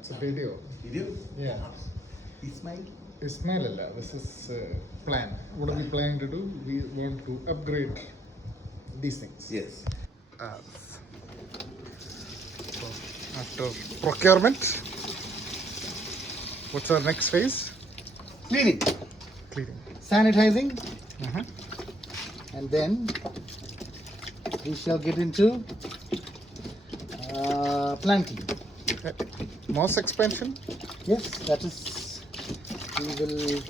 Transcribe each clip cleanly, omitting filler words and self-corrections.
it's a video. Video? Yeah. Ismail? Ismailalla, this is plan. What are we planning to do? We want to upgrade these things. Yes. So after procurement, what's our next phase? Cleaning. Cleaning. Sanitizing. Uh-huh. And then we shall get into planting. Moss expansion? Yes, that is, we will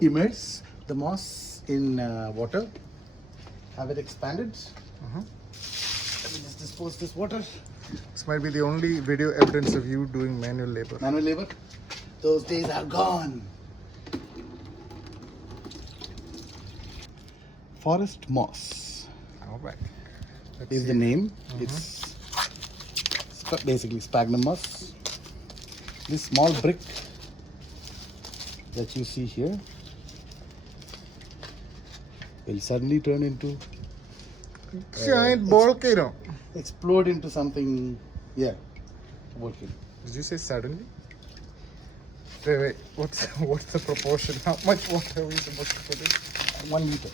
immerse the moss in water, have it expanded. Uh-huh. Let me just dispose this water. This might be the only video evidence of you doing manual labor. Manual labor, those days are gone. Forest moss All right. is the name. It's basically sphagnum moss. This small brick that you see here will suddenly turn into Giant volcano. explode into something. Yeah, volcano. Did you say suddenly? Wait. What's the proportion? How much water are we supposed to put in? 1 liter.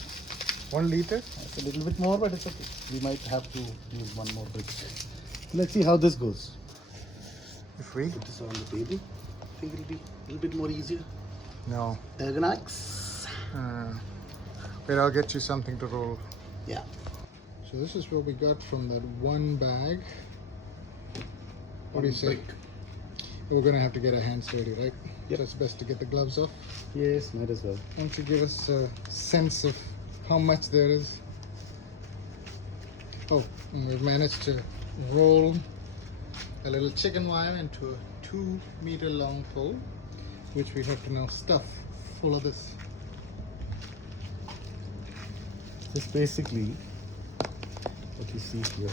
1 liter? It's a little bit more, but it's okay. We might have to use one more brick. Let's see how this goes. If we? Put this on the table. I think it'll be a little bit more easier. No. Ergonomics. Wait, I'll get you something to roll. Yeah. So this is what we got from that one bag. What do you say? Brick. We're gonna have to get our hands dirty, right? Yep. So it's best to get the gloves off. Yes, might as well. Why don't you give us a sense of how much there is? Oh, and we've managed to roll a little chicken wire into a 2-meter long pole, which we have to now stuff full of this. This basically, what you see here,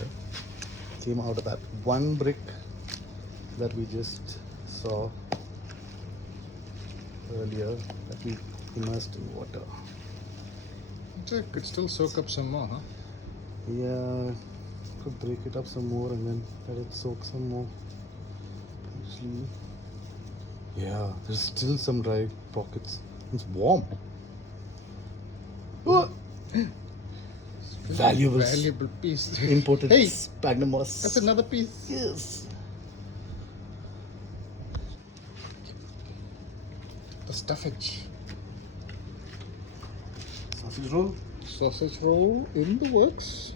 came out of that one brick that we just saw earlier that we immersed in water. It could still soak up some more, huh? Yeah, could break it up some more and then let it soak some more. Actually, yeah, there's still some dry pockets. It's warm. Oh! Valuable piece. Imported Hey, sphagnum moss. that's another piece. Yes. The stuffage. Sausage roll. Sausage roll in the works.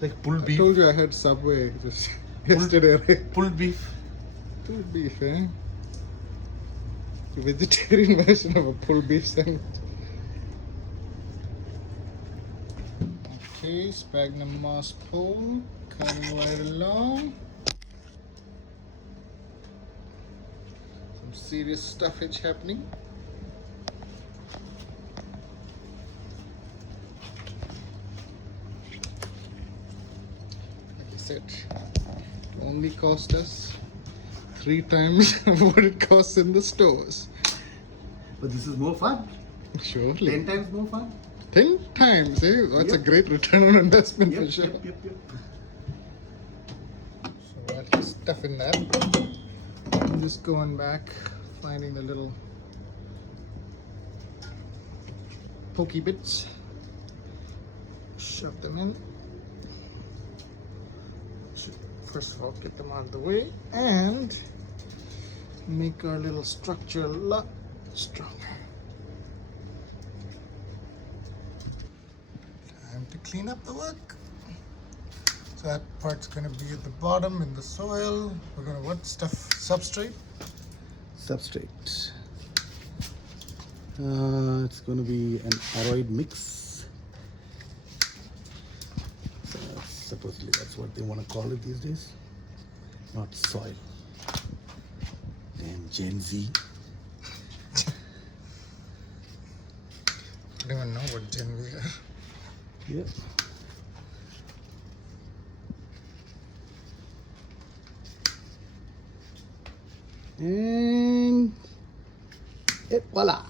Like pulled I beef. told you I had Subway just yesterday, right? Pulled beef. Pulled beef, eh? The vegetarian version of a pulled beef sandwich. Okay, sphagnum moss pole coming right along. Some serious stuffage happening. Like I said, it only cost us 3 times what it costs in the stores. But this is more fun. Surely. 10 times more fun. 10 times, eh? That's a Yep. great return on investment for sure. Yep. So while he's stuffing that, I'm just going back, finding the little pokey bits, shove them in. Should first of all get them out of the way and make our little structure a lot stronger. Time to clean up the work. So that part's going to be at the bottom in the soil. We're going to stuff substrate? Substrate. It's going to be an aroid mix. So supposedly that's what they want to call it these days. Not soil. Damn Gen Z. I don't even know what gen we are. Yep. And voila.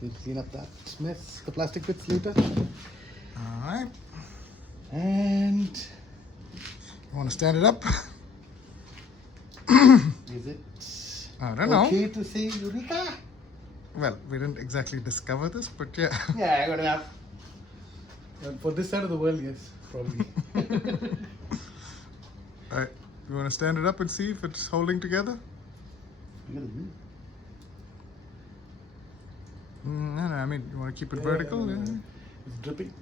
We'll clean up that mess, the plastic bits later. Alright. And You want to stand it up? Is it I don't know. okay to say Eureka? Well, we didn't exactly discover this, but yeah. Yeah, I got enough. For this side of the world, yes, probably. Alright, you want to stand it up and see if it's holding together? Really? No, I mean, you want to keep it vertical? Yeah. It's dripping.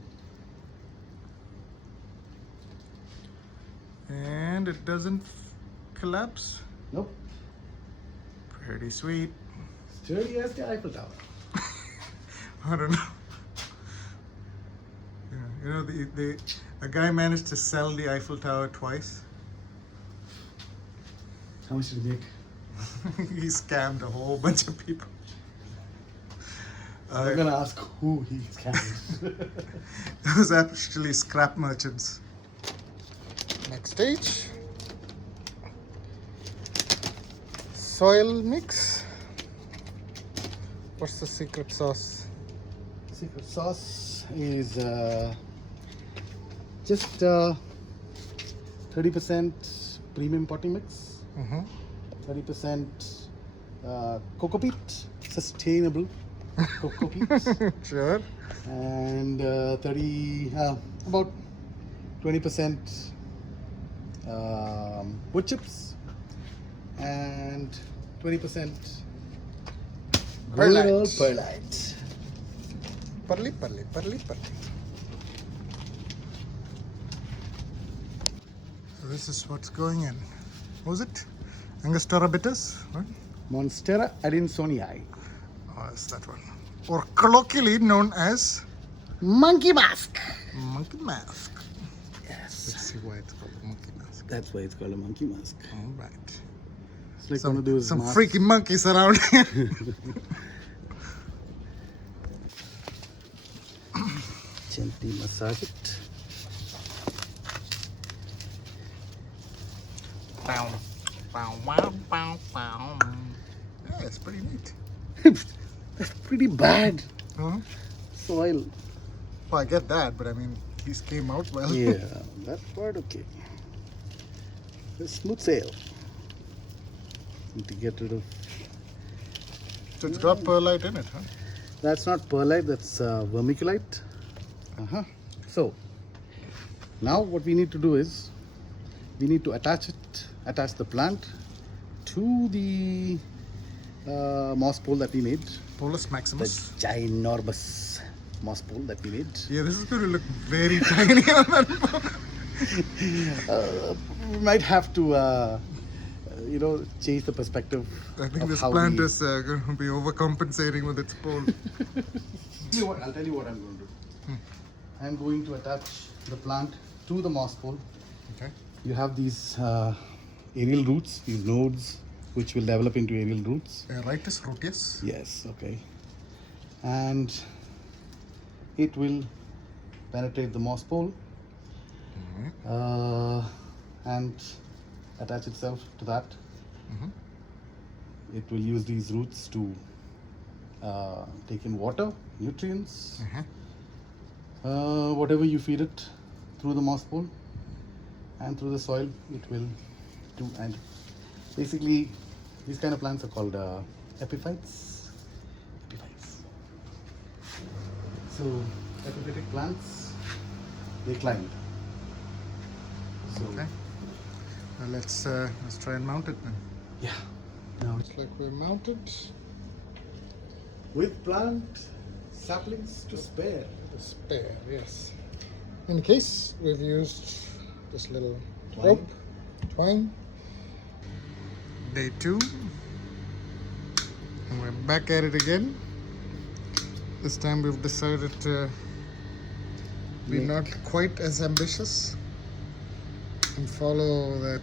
And it doesn't collapse. Nope. Pretty sweet. Sturdy as the Eiffel Tower. I don't know. Yeah, you know, a guy managed to sell the Eiffel Tower twice. How much did you make? He scammed a whole bunch of people. I'm gonna ask who he scammed. It was actually scrap merchants. Next stage. Soil mix. What's the secret sauce? Secret sauce is just 30% premium potting mix, 30% cocoa peat, sustainable cocoa peat, Sure. and about 20% wood chips, and 20% Perlite. perlite. Perli. So this is what's going in. What was it? Angostura bitters? What? Monstera adansonii. Oh, it's that one. Or colloquially known as Monkey mask. monkey mask. Yes. Let's see why it's called a monkey mask. That's why it's called a monkey mask. All right. It's like one of those Some masks. freaky monkeys around here. Gently massage it. Bow, bow, wow, bow, bow. Yeah, it's pretty neat. That's pretty bad Uh-huh. soil. Well, I get that, but I mean, these came out well. Yeah, that part okay. The smooth sail. Need to get rid of. So it's got perlite in it, huh? That's not perlite. That's vermiculite. So now what we need to do is we need to attach the plant to the moss pole that we made. Polus The maximus. ginormous moss pole that we made. Yeah, this is going to look very tiny on that pole. We might have to, change the perspective. I think of this how plant we- is going to be overcompensating with its pole. I'll tell you what I'm going to do. I'm going to attach the plant to the moss pole. Okay. You have these aerial roots, these nodes, which will develop into aerial roots. Ritus rutius. Yes, okay. And it will penetrate the moss pole and attach itself to that. It will use these roots to take in water, nutrients, whatever you feed it through the moss pole and through the soil, it will do. And basically, these kind of plants are called epiphytes. So, epiphytic plants, they climb. So, Okay. Now let's try and mount it then. yeah. Now, Looks like we're mounted. with plant saplings to spare. The spare, yes. In the case, we've used this little Twine. rope, twine. Day 2. And we're back at it again. This time we've decided to be Make- not quite as ambitious and follow the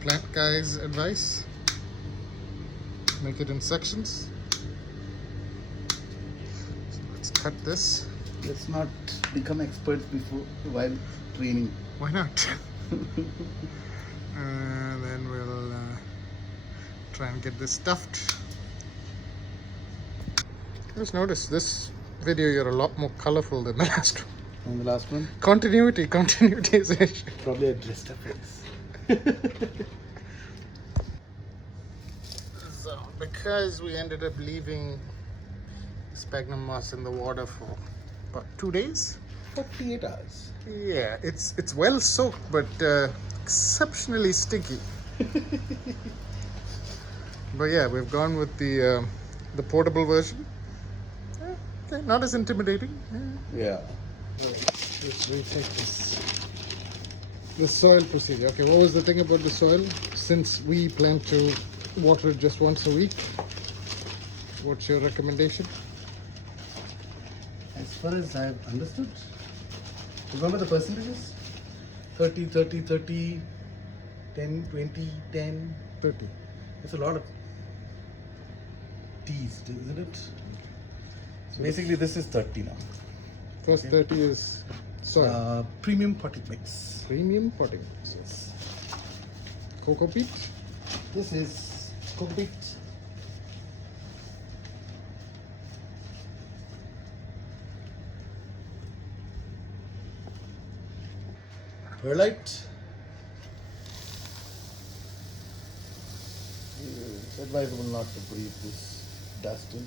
plant guy's advice. Make it in sections. So let's cut this. Let's not become experts while training. Why not? Then we'll try and get this stuffed. Just notice this video you're a lot more colorful than the last one. And the last one, Continuity is the issue. probably a dressed up face. So, because we ended up leaving sphagnum moss in the water for about 2 days. 48 hours. Yeah, it's well soaked, but exceptionally sticky. But yeah, we've gone with the portable version. Okay, not as intimidating. Yeah. Let's retake this. The soil procedure. Okay, what was the thing about the soil? Since we plan to water it just once a week, what's your recommendation? As far as I've understood, remember the percentages? 30, 30, 30, 10, 20, 10. 30. That's a lot of T's, isn't it? So basically, this is 30 now. First 30 is soil. Premium potting mix. Premium potting mix. Yes. Cocoa peat. This is cocoa peat. Perlite. It's advisable not to breathe this dust in.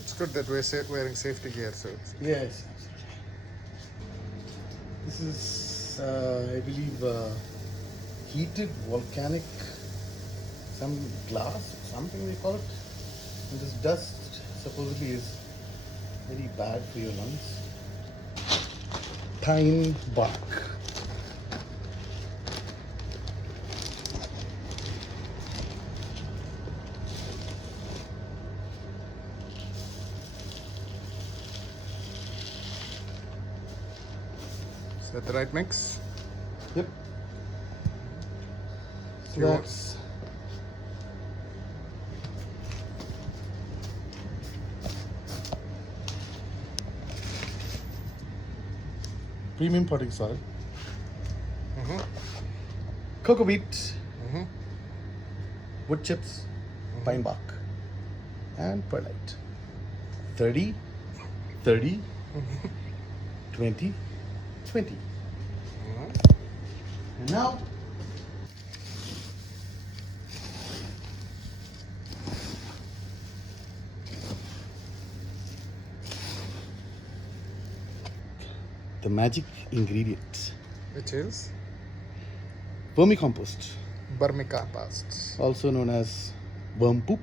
It's good that we're wearing safety gear, so it's Yes. This is, I believe, heated volcanic, some glass, something they call it. And this dust supposedly is very bad for your lungs. Twine bark. Is that the right mix? Yep. So You want- that's premium potting soil, Mm-hmm. cocoa beet, Mm-hmm. wood chips, pine bark, and perlite. 30, 30, 20, 20. And now, the magic ingredient, Which is vermicompost, vermicompost. also known as worm poop,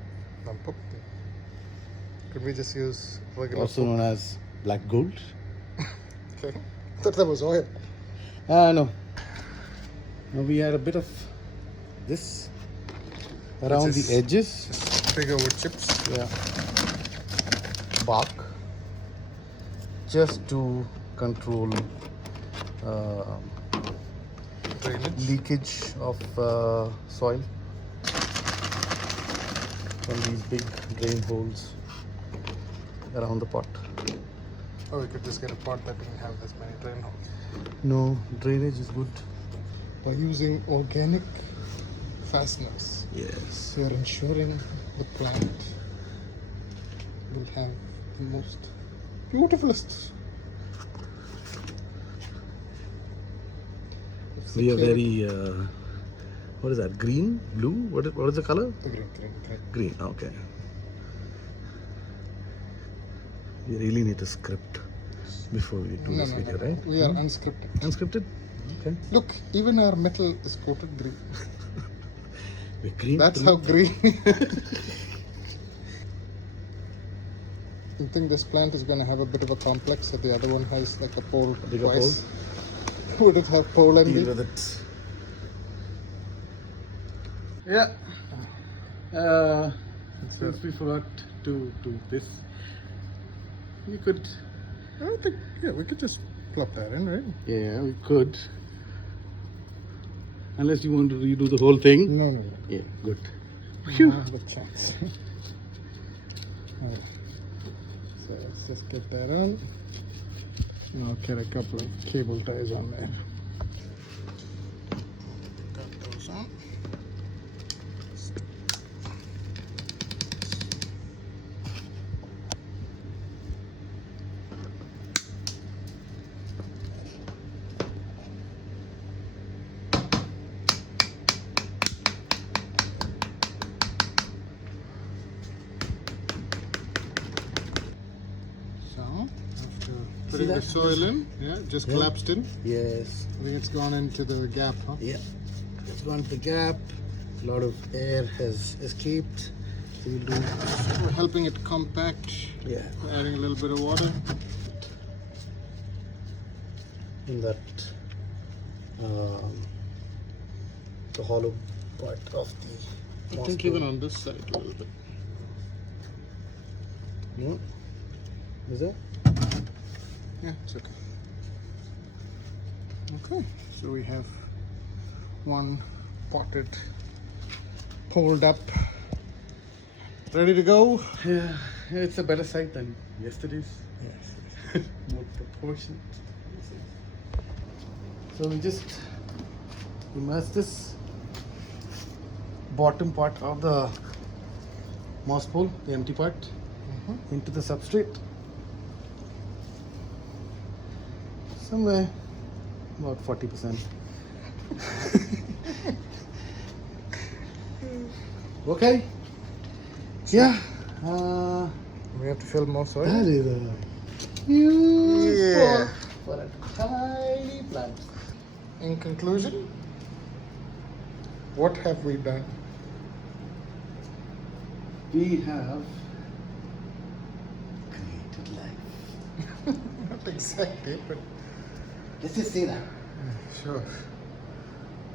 Could we just use regular also soap? known as black gold. Okay. I thought that was oil. No. Now we add a bit of this around Which is the edges. Just bigger wood chips. Yeah. Bark. Just to control Drainage. leakage of soil from these big drain holes around the pot. Or we could just get a pot that didn't have this many drain holes. No, drainage is good. By using organic fasteners, Yes. we are ensuring the plant will have the most beautifulest. It's the We are clear- very, what is that, green, blue? What is the color? the green. Green, okay. We really need a script before we do this video, right? We are unscripted. Unscripted? Okay. Look, even our metal is coated green. We're green. That's through. how green. You think this plant is going to have a bit of a complex, so the other one has like a pole Bigger twice? Would it have pole and Deal beam? with it. Yeah. Since we forgot to do this, we could. I don't think. Yeah, we could just plop that in, right? Yeah, we could. Unless you want to redo the whole thing. No. Yeah, good. No have a chance. Alright. So let's just get that on. And I'll get a couple of cable ties on there. Got those on. After See putting the that? soil in, yeah, just Yeah. collapsed in. Yes. I think it's gone into the gap, huh? Yeah. It's gone to the gap. A lot of air has escaped. So we'll do. We're helping it compact, Yeah. adding a little bit of water. In that the hollow part of the I think even on this side a little bit. no, is that Yeah, it's okay. Okay, so we have one potted, pulled up, ready to go. yeah, it's a better site than yesterday's. Yes. More proportionate. So we just immerse this bottom part of the moss pole, the empty part, into the substrate. Somewhere about 40%. Okay. Yeah. We have to fill more soil. That is a huge Yeah. pot for a tiny plant. In conclusion, what have we done? We have created life. Not exactly, but Let's just say that. sure.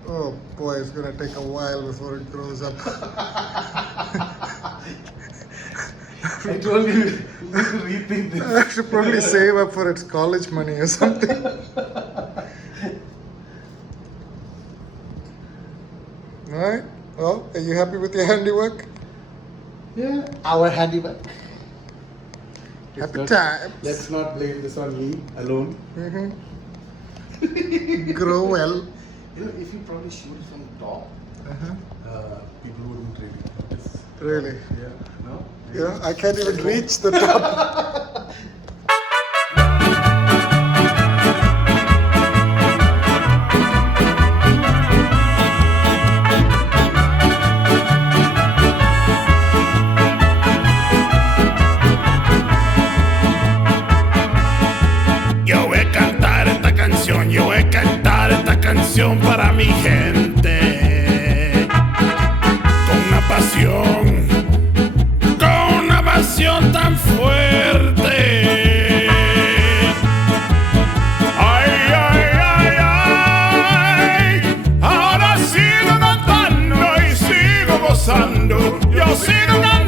Oh boy, it's gonna take a while before it grows up. I told you to rethink this. I should probably save up for its college money or something. Alright, well, are you happy with your handiwork? Yeah, our handiwork. Happy not- times. Let's not blame this on me alone. Grow well. You know, if you probably shoot from top, people wouldn't really notice. Really? Yeah, no? Yeah, I can't even reach the top. Yo voy a cantar esta canción para mi gente. Con una pasión tan fuerte. Ay, ay, ay, ay. Ahora sigo cantando y sigo gozando. Yo sigo cantando.